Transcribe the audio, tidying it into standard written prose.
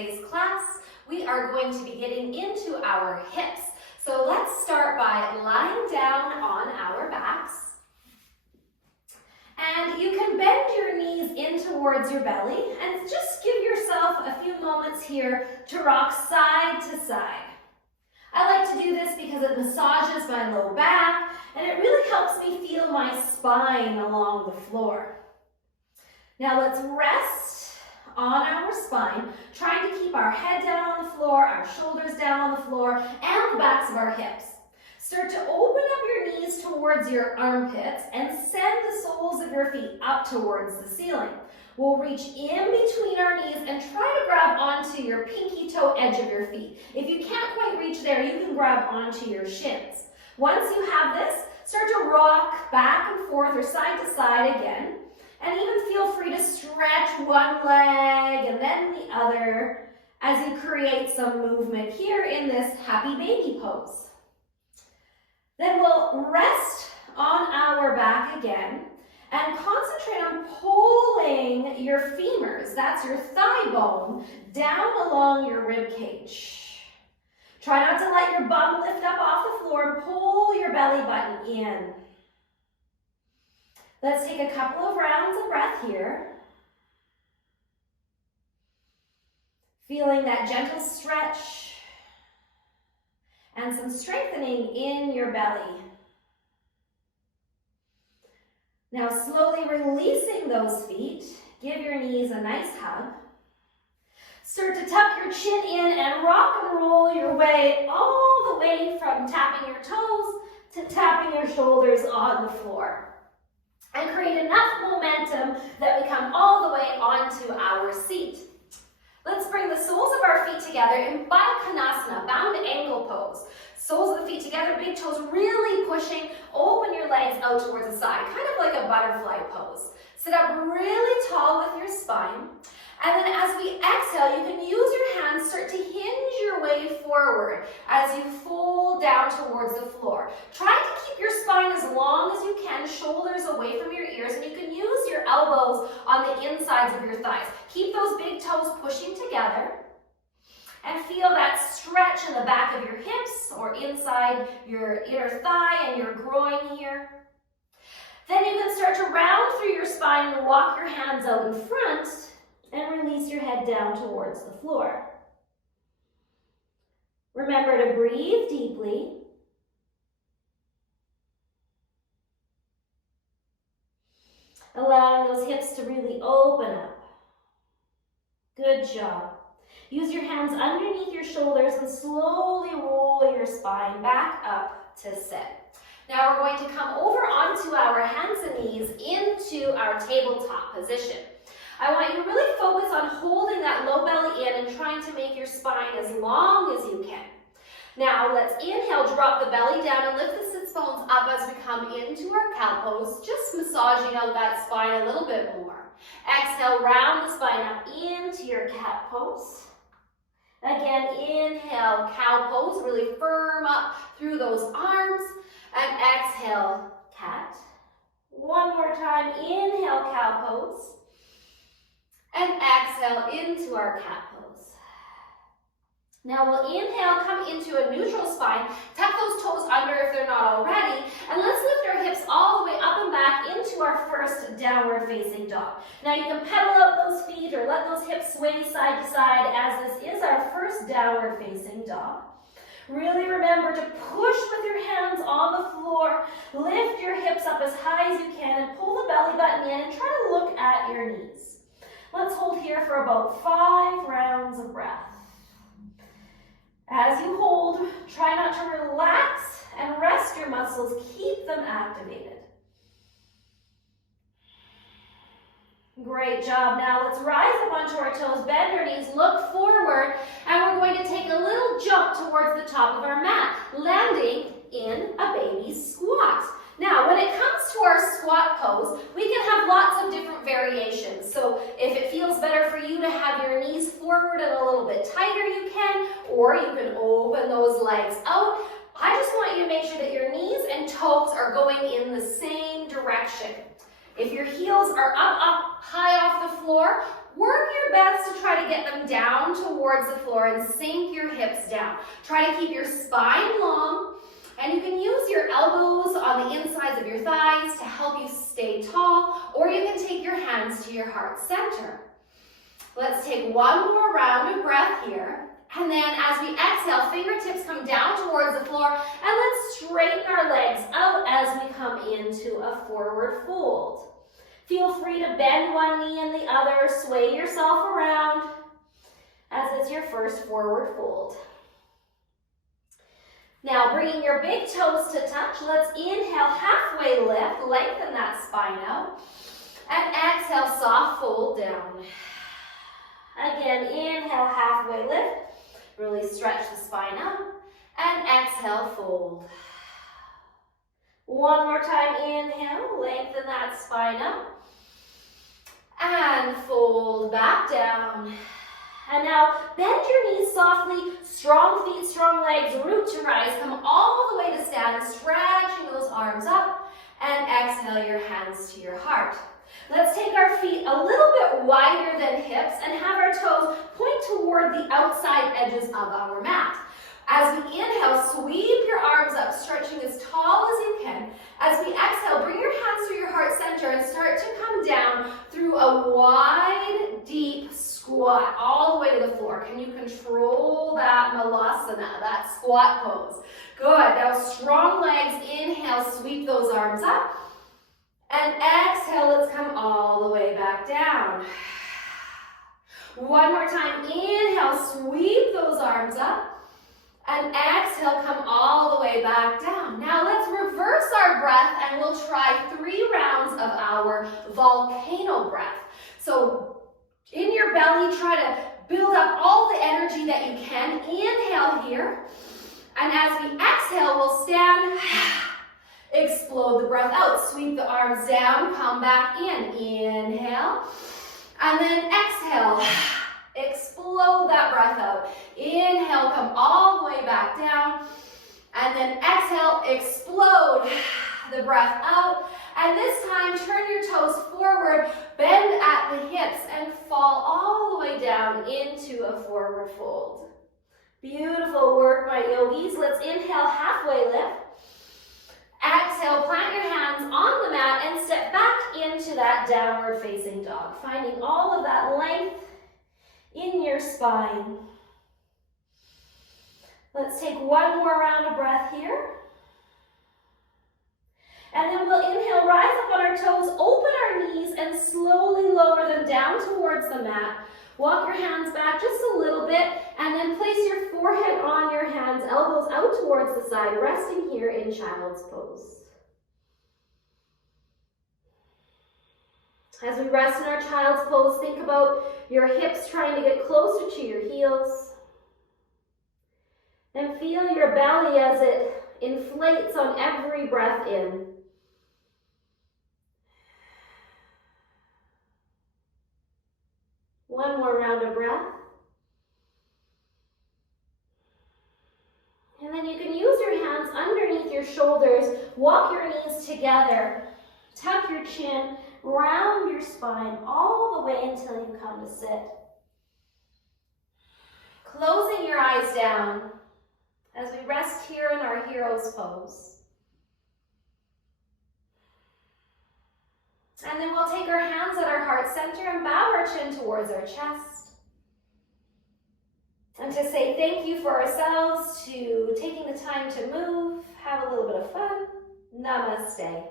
today's class, we are going to be getting into our hips. So let's start by lying down on our backs. And you can bend your knees in towards your belly and just give yourself a few moments here to rock side to side. I like to do this because it massages my low back and it really helps me feel my spine along the floor. Now let's rest on our spine, trying to keep our head down on the floor, our shoulders down on the floor, and the backs of our hips. Start to open up your knees towards your armpits and send the soles of your feet up towards the ceiling. We'll reach in between our knees and try to grab onto your pinky toe edge of your feet. If you can't quite reach there, you can grab onto your shins. Once you have this, start to rock back and forth or side to side again. And even feel free to stretch one leg and then the other as you create some movement here in this happy baby pose. Then we'll rest on our back again and concentrate on pulling your femurs, that's your thigh bone, down along your rib cage. Try not to let your bum lift up off the floor and pull your belly button in. Let's take a couple of rounds of breath here. Feeling that gentle stretch and some strengthening in your belly. Now slowly releasing those feet, give your knees a nice hug. Start to tuck your chin in and rock and roll your way all the way from tapping your toes to tapping your shoulders on the floor. And create enough momentum that we come all the way onto our seat. Let's bring the soles of our feet together in Volcano, bound ankle pose. Soles of the feet together, big toes really pushing. Open your legs out towards the side, kind of like a butterfly pose. Sit up really tall with your spine. And then as we exhale, you can use your hands, start to hinge your way forward as you fold down towards the floor. Try to keep your spine as long as you can, shoulders away from your ears, and you can use your elbows on the insides of your thighs. Keep those big toes pushing together and feel that stretch in the back of your hips or inside your inner thigh and your groin here. Then you can start to round through your spine and walk your hands out in front and release your head down towards the floor. Remember to breathe deeply. Allowing those hips to really open up. Good job. Use your hands underneath your shoulders and slowly roll your spine back up to sit. Now we're going to come over onto our hands and knees into our tabletop position. I want you to really focus on holding that low belly in and trying to make your spine as long as you can. Now let's inhale, drop the belly down and lift the sits bones up as we come into our cow pose, just massaging out that spine a little bit more. Exhale, round the spine up into your cat pose. Again, inhale, cow pose, really firm up through those arms. And exhale, cat. One more time, inhale, cow pose. And exhale into our cat pose. Now we'll inhale, come into a neutral spine, tuck those toes under if they're not already, and let's lift our hips all the way up and back into our first downward facing dog. Now you can pedal out those feet or let those hips sway side to side as this is our first downward facing dog. Really remember to push with your hands on the floor, lift your hips up as high as you can and pull the belly button in and try to look at your knees. Let's hold here for about 5 rounds of breath. As you hold, try not to relax and rest your muscles. Keep them activated. Great job. Now let's rise up onto our toes, bend our knees, look forward, and we're going to take a little jump towards the top of our mat, landing in a baby squat. Now, when it comes to our squat pose, we can have lots of different variations. So if it feels better for you to have your knees forward and a little bit tighter, you can, or you can open those legs out. I just want you to make sure that your knees and toes are going in the same direction. If your heels are up high off the floor, Work your best to try to get them down towards the floor and sink your hips down. Try to keep your spine long, and you can use your elbows on the insides of your thighs to help you stay tall, or you can take your hands to your heart center. Let's take one more round of breath here. And then as we exhale, fingertips come down towards the floor, and let's straighten our legs out as we come into a forward fold. Feel free to bend one knee and the other, sway yourself around as it's your first forward fold. Now bringing your big toes to touch, let's inhale, halfway lift, lengthen that spine out, and exhale, soft fold down. Again, inhale, halfway lift. Really stretch the spine up, and exhale, fold. One more time, inhale, lengthen that spine up, and fold back down. And now bend your knees softly, strong feet, strong legs, root to rise, come all the way to stand, stretching those arms up, and exhale your hands to your heart. Let's take our feet a little bit wider than hips and have our toes point toward the outside edges of our mat. As we inhale, sweep your arms up, stretching as tall as you can. As we exhale, bring your hands to your heart center and start to come down through a wide, deep squat all the way to the floor. Can you control that malasana, that squat pose? Good. Now strong legs, inhale, sweep those arms up. And exhale, let's come all the way back down. One more time, inhale, sweep those arms up. And exhale, come all the way back down. Now let's reverse our breath and we'll try 3 rounds of our volcano breath. So in your belly, try to build up all the energy that you can. Inhale here. And as we exhale, we'll stand. Explode the breath out. Sweep the arms down, come back in. Inhale. And then exhale. Explode that breath out. Inhale, come all the way back down. And then exhale, explode the breath out. And this time, turn your toes forward, bend at the hips, and fall all the way down into a forward fold. Beautiful work, my yogis. Let's inhale, halfway lift. Exhale, plant your hands on the mat and step back into that downward facing dog, finding all of that length in your spine. Let's take one more round of breath here. And then we'll inhale, rise up on our toes, open our knees, and slowly lower them down towards the mat. Walk your hands back just a little bit, and then place your forehead on your hands, elbows out towards the side, resting here in child's pose. As we rest in our child's pose, think about your hips trying to get closer to your heels. And feel your belly as it inflates on every breath in. One more round of breath. And then you can use your hands underneath your shoulders, walk your knees together, tuck your chin, round your spine all the way until you come to sit. Closing your eyes down as we rest here in our hero's pose. And then we'll take our hands at our heart center and bow our chin towards our chest. And to say thank you for ourselves, to taking the time to move, have a little bit of fun. Namaste.